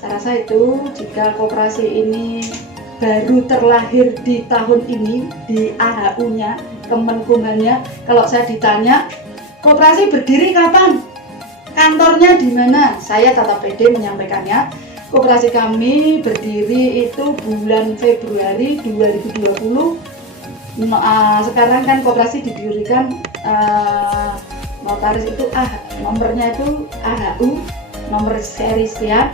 Saya rasa itu jika koperasi ini baru terlahir di tahun ini di AHU-nya, Kemenkumhamnya, kalau saya ditanya koperasi berdiri kapan? Kantornya di mana? Saya tetap pede menyampaikannya. Koperasi kami berdiri itu bulan Februari 2020. Sekarang kan koperasi didirikan notaris itu nomornya itu AHU, nomor seri sekian,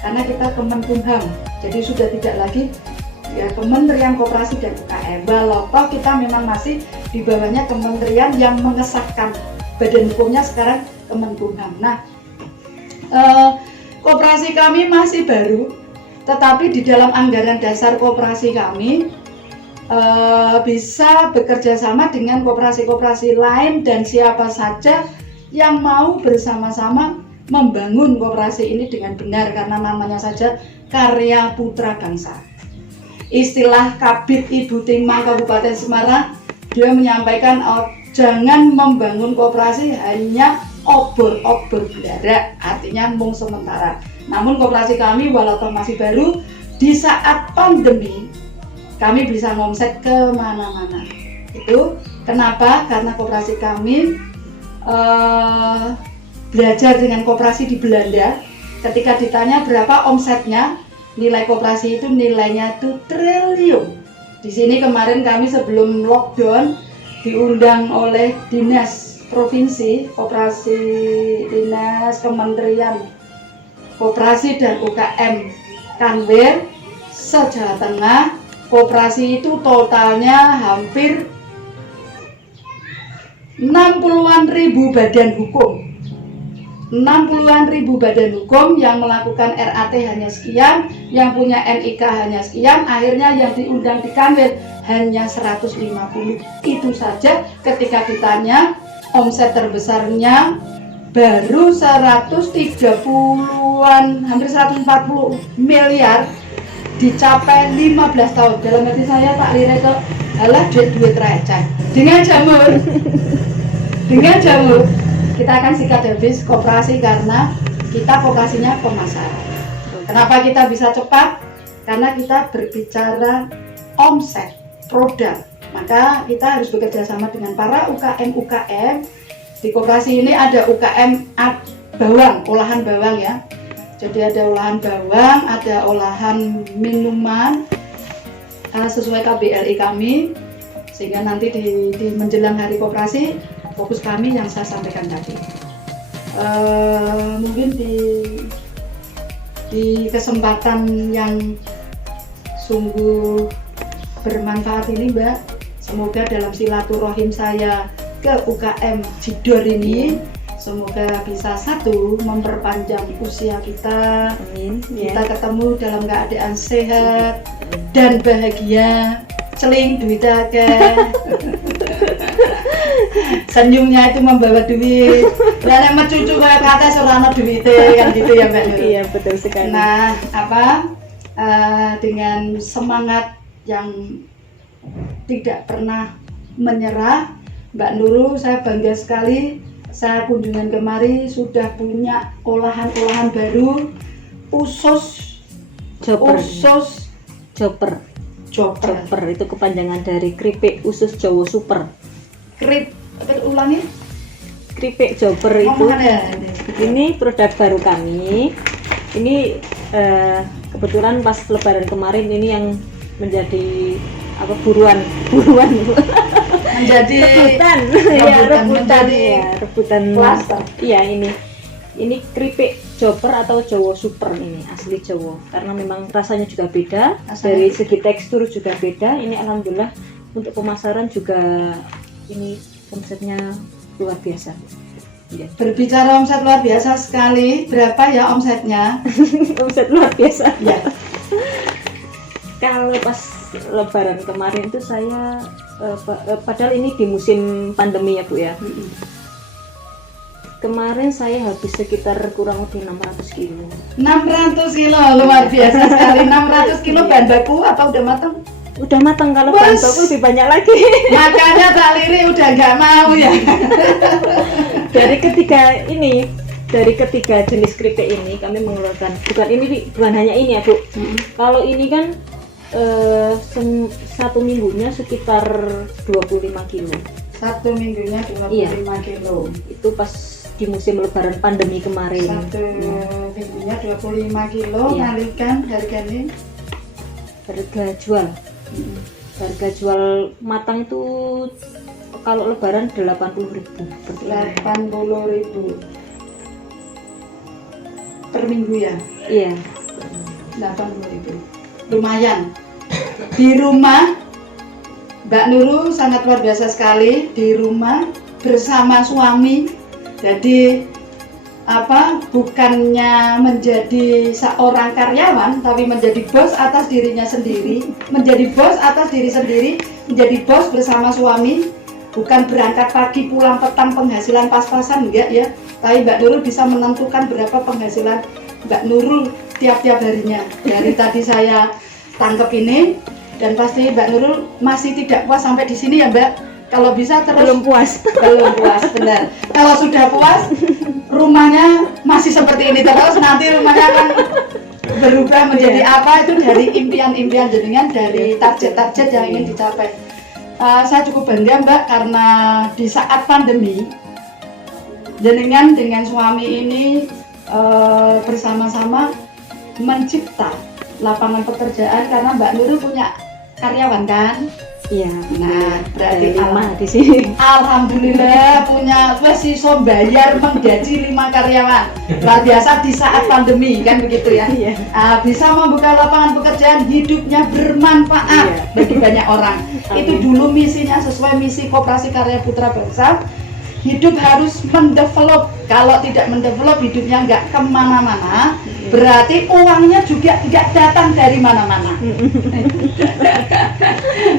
karena kita Kemenkumham, jadi sudah tidak lagi ya Kementerian Koperasi dan UKM. Walaupun kita memang masih di bawahnya kementerian yang mengesahkan, badan hukumnya sekarang Kemenkumham. Nah, koperasi kami masih baru, tetapi di dalam anggaran dasar koperasi kami bisa bekerja sama dengan koperasi-koperasi lain dan siapa saja yang mau bersama-sama membangun koperasi ini dengan benar, karena namanya saja karya putra bangsa. Istilah Kabid Ibu Tingmang Kabupaten Semarang, dia menyampaikan jangan membangun koperasi hanya obor-obor belanda, artinya mung sementara. Namun koperasi kami walaupun masih baru, di saat pandemi kami bisa ngomset kemana-mana. Itu kenapa? Karena koperasi kami belajar dengan koperasi di Belanda. Ketika ditanya berapa omsetnya, nilai koperasi itu nilainya itu triliun. Di sini kemarin kami sebelum lockdown diundang oleh dinas provinsi, koperasi, dinas kementerian koperasi dan UKM Kanwil se-Jawa Tengah. Koperasi itu totalnya hampir 60-an ribu badan hukum. 60-an ribu badan hukum yang melakukan RAT hanya sekian, yang punya NIK hanya sekian, akhirnya yang diundang di Kanwil hanya 150. Itu saja ketika ditanya omset terbesarnya baru 130-an, hampir 140 miliar, dicapai 15 tahun. Dalam hati saya tak lirik itu adalah duit receh. Dengan jamur kita akan sikat habis koperasi, karena kita koperasinya pemasaran. Kenapa kita bisa cepat? Karena kita berbicara omset produk, maka kita harus bekerja sama dengan para UKM. Di koperasi ini ada UKM bawang, olahan bawang ya. Jadi ada olahan bawang, ada olahan minuman sesuai KBLI kami, sehingga nanti di menjelang hari koperasi fokus kami yang saya sampaikan tadi. Mungkin di kesempatan yang sungguh bermanfaat ini Mbak, semoga dalam silaturahim saya ke UKM Jidor ini, semoga bisa satu memperpanjang usia kita. Amin. Kita ketemu dalam keadaan sehat dan bahagia, celing duit akeh. Senyumnya itu membawa duit. Dan emang cucu kayak kata serana duitnya kan gitu ya Mbak Nur. Iya betul sekali. Nah dengan semangat yang tidak pernah menyerah, Mbak Nurul, saya bangga sekali. Saya kunjungan kemari sudah punya olahan-olahan baru, usus Joper itu kepanjangan dari keripik usus Jawa Super. Ulangi. Keripik Joper itu. Ini produk baru kami. Ini kebetulan pas Lebaran kemarin ini yang menjadi buruan menjadi rebutan klaster. Iya, ini keripik Joper atau Jawa Super, ini asli Jawa, karena memang rasanya juga beda, dari segi tekstur juga beda. Ini alhamdulillah untuk pemasaran juga ini omsetnya luar biasa. Ya. Berbicara omset luar biasa sekali, berapa ya omsetnya? Omset luar biasa ya. Kalau pas Lebaran kemarin itu saya padahal ini di musim pandemi ya Bu ya. Kemarin saya habis sekitar kurang lebih 600 kilo. 600 kilo luar biasa sekali. 600 kilo bahan baku apa udah matang? Udah matang, kalau bahan baku lebih banyak lagi. Makanya Kak Liri udah nggak mau ya. Dari ketika ini dari ketiga jenis keripik ini kami mengeluarkan, bukan hanya ini ya Bu. Kalau ini kan satu minggunya sekitar 25 kilo. Satu minggunya 25 kilo. Itu pas di musim lebaran pandemi kemarin. Satu minggunya 25 kilo. Iya. Kalikan harganya? Harga jual. Harga jual matang itu kalau lebaran 80.000 per kilo. 80.000 per minggu ya? Iya. 80.000. Lumayan. Di rumah Mbak Nurul sangat luar biasa sekali, di rumah bersama suami. Jadi bukannya menjadi seorang karyawan, tapi menjadi bos atas dirinya sendiri, menjadi bos atas diri sendiri, menjadi bos bersama suami. Bukan berangkat pagi pulang petang penghasilan pas-pasan, enggak ya, tapi Mbak Nurul bisa menentukan berapa penghasilan Mbak Nurul tiap-tiap harinya. Dari tadi saya tangkep ini, dan pasti Mbak Nurul masih tidak puas sampai di sini ya Mbak. Kalau bisa terus Belum puas. Belum puas, benar. Kalau sudah puas, rumahnya masih seperti ini terus, nanti rumahnya akan berubah menjadi apa, itu dari impian-impian jenengan, dari target-target yang ingin dicapai. Saya cukup bangga Mbak, karena di saat pandemi jenengan dengan suami ini bersama-sama mencipta lapangan pekerjaan, karena Mbak Nurul punya karyawan kan? Iya. Nah, berarti 5 di sini. Alhamdulillah punya iso bayar menggaji 5 karyawan. Luar biasa di saat pandemi kan begitu ya. Iya. Bisa membuka lapangan pekerjaan, hidupnya bermanfaat bagi banyak orang. Itu dulu misinya, sesuai misi Koperasi Karya Putra Bangsa. Hidup harus mendevelop. Kalau tidak mendevelop, hidupnya nggak kemana-mana. Berarti uangnya juga nggak datang dari mana-mana.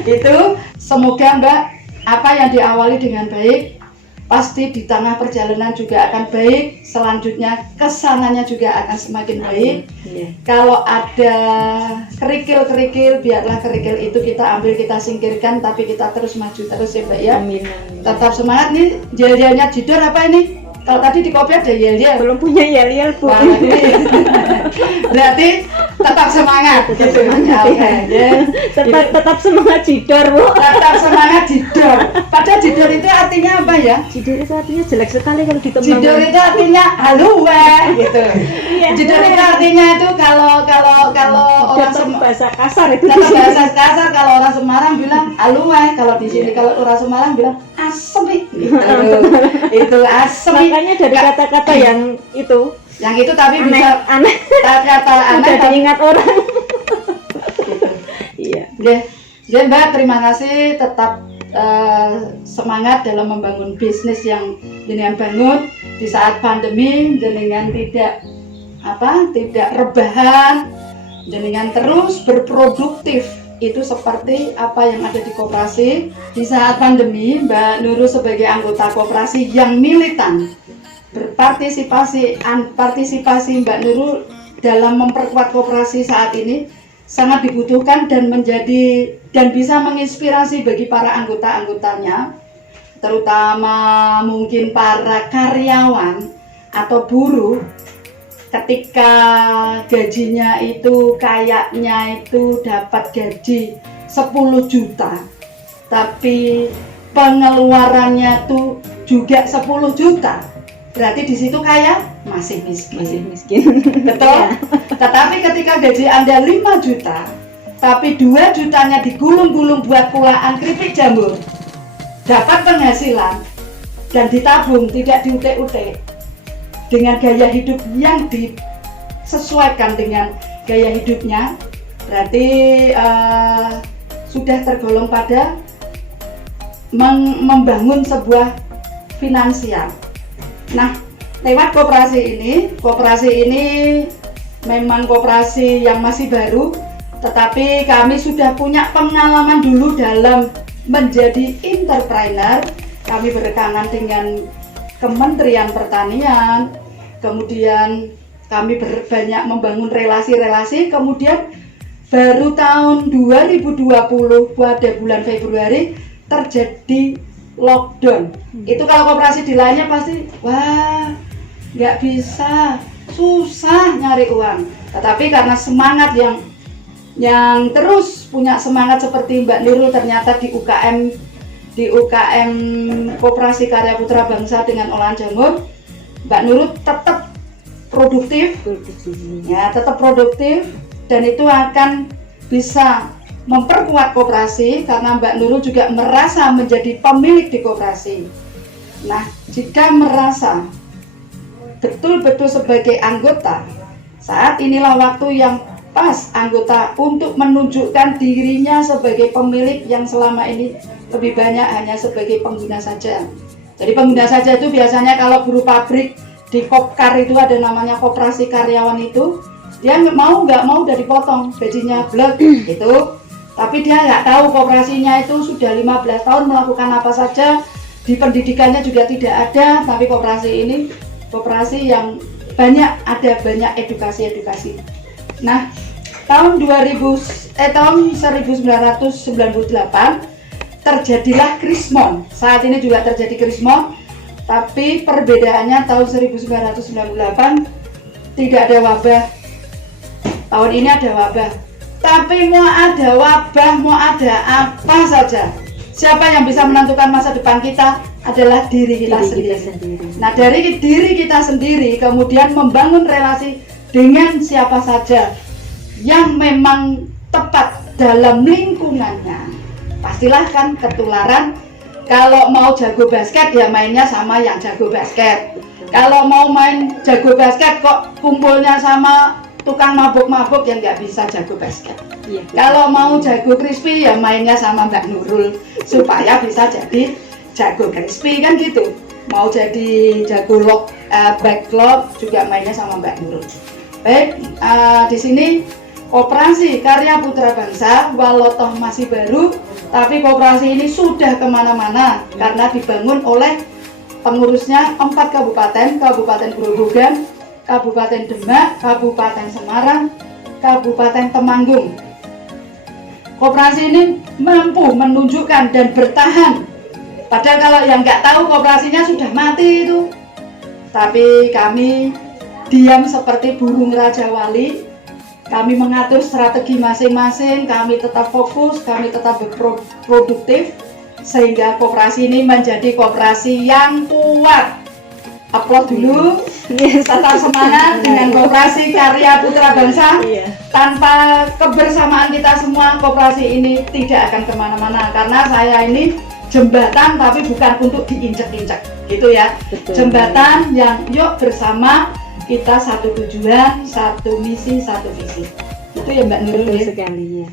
Itu semoga Mbak, apa yang diawali dengan baik, pasti di tengah perjalanan juga akan baik. Selanjutnya kesananya juga akan semakin baik. Kalau ada kerikil-kerikil, biarlah kerikil itu kita ambil, kita singkirkan, tapi kita terus maju terus ya Mbak ya. Amin. Tetap semangat nih. Yel-yelnya Jidor apa ini? Kalau tadi di kopi ada yel-yel. Belum punya yel-yel Bu. Wah, berarti tetap semangat. Gitu. Tetap semangat Jidor Bu. Tetap semangat Jidor. Padahal Jidor itu artinya apa ya? Jidor itu artinya jelek sekali kalau ditembang. Jidor itu artinya halo weh gitu. Iya. Jidor itu artinya itu kalau orang bahasa kasar itu. Kalau bahasa kasar, kalau orang Semarang bilang halo weh, kalau di sini kalau orang Semarang bilang asem gitu. Itu asem. Makanya dari kata-kata yang itu tapi aneh, bisa aneh. kata aneh Udah diingat orang. Iya. Oke, Mbak, terima kasih. Tetap semangat dalam membangun bisnis yang jenengan bangun di saat pandemi. Jenengan tidak rebahan, jenengan terus berproduktif. Itu seperti apa yang ada di koperasi. Di saat pandemi, Mbak Nurul sebagai anggota koperasi yang militan berpartisipasi Mbak Nurul dalam memperkuat koperasi saat ini sangat dibutuhkan dan bisa menginspirasi bagi para anggota-anggotanya, terutama mungkin para karyawan atau buruh. Ketika gajinya itu kayaknya itu dapat gaji 10 juta, tapi pengeluarannya tuh juga 10 juta, berarti di situ kaya masih miskin. Betul? Tetapi ketika gaji Anda 5 juta, tapi 2 jutanya digulung-gulung buat pulaan keripik jamur, dapat penghasilan dan ditabung, tidak diutek-utek, dengan gaya hidup yang disesuaikan dengan gaya hidupnya, berarti sudah tergolong pada membangun sebuah finansial. Nah, lewat koperasi ini memang koperasi yang masih baru, tetapi kami sudah punya pengalaman dulu dalam menjadi entrepreneur. Kami berrekanan dengan Kementerian Pertanian, kemudian kami banyak membangun relasi-relasi, kemudian baru tahun 2020 pada bulan Februari terjadi lockdown. Itu kalau koperasi di lainnya pasti wah nggak bisa, susah nyari uang. Tetapi karena semangat yang terus punya semangat seperti Mbak Nurul, ternyata di UKM Koperasi Karya Putra Bangsa dengan olahan jamur, Mbak Nurul tetap produktif, ya tetap produktif, dan itu akan bisa memperkuat koperasi karena Mbak Nurul juga merasa menjadi pemilik di koperasi. Nah, jika merasa betul-betul sebagai anggota, saat inilah waktu yang pas anggota untuk menunjukkan dirinya sebagai pemilik yang selama ini lebih banyak hanya sebagai pengguna saja. Jadi pengguna saja itu biasanya kalau buruh pabrik di Kopkar itu ada namanya koperasi karyawan itu, dia nggak mau udah dipotong gajinya blek gitu. Tapi dia nggak tahu koperasinya itu sudah 15 tahun melakukan apa saja, di pendidikannya juga tidak ada, tapi koperasi ini koperasi yang banyak edukasi. Nah, tahun 1998 terjadilah Krismon. Saat ini juga terjadi Krismon, tapi perbedaannya tahun 1998 tidak ada wabah. Tahun ini ada wabah. Tapi mau ada wabah, mau ada apa saja, siapa yang bisa menentukan masa depan kita adalah diri kita sendiri. Nah, dari diri kita sendiri kemudian membangun relasi dengan siapa saja yang memang tepat dalam lingkungannya. Pastilah kan ketularan. Kalau mau jago basket ya mainnya sama yang jago basket. Kalau mau main jago basket kok kumpulnya sama tukang mabuk-mabuk yang nggak bisa jago basket. Iya, kalau mau jago crispy ya mainnya sama Mbak Nurul supaya bisa jadi jago crispy kan gitu. Mau jadi jago backlog juga mainnya sama Mbak Nurul. Baik, di sini Koperasi Karya Putra Bangsa walau toh masih baru, tapi koperasi ini sudah kemana-mana karena dibangun oleh pengurusnya 4 kabupaten, Kabupaten Grobogan, Kabupaten Demak, Kabupaten Semarang, Kabupaten Temanggung. Koperasi ini mampu menunjukkan dan bertahan. Padahal kalau yang nggak tahu koperasinya sudah mati itu. Tapi kami diam seperti burung Raja Wali. Kami mengatur strategi masing-masing, kami tetap fokus, kami tetap produktif, sehingga koperasi ini menjadi koperasi yang kuat. Upload dulu, tetap semangat dengan Koperasi Karya Putra Bangsa. Tanpa kebersamaan kita semua, koperasi ini tidak akan kemana-mana. Karena saya ini jembatan, tapi bukan untuk diinjek-injek, gitu ya. Jembatan yang yuk bersama kita satu tujuan, satu misi, satu visi. Itu ya Mbak Nurul. Betul sekali ya.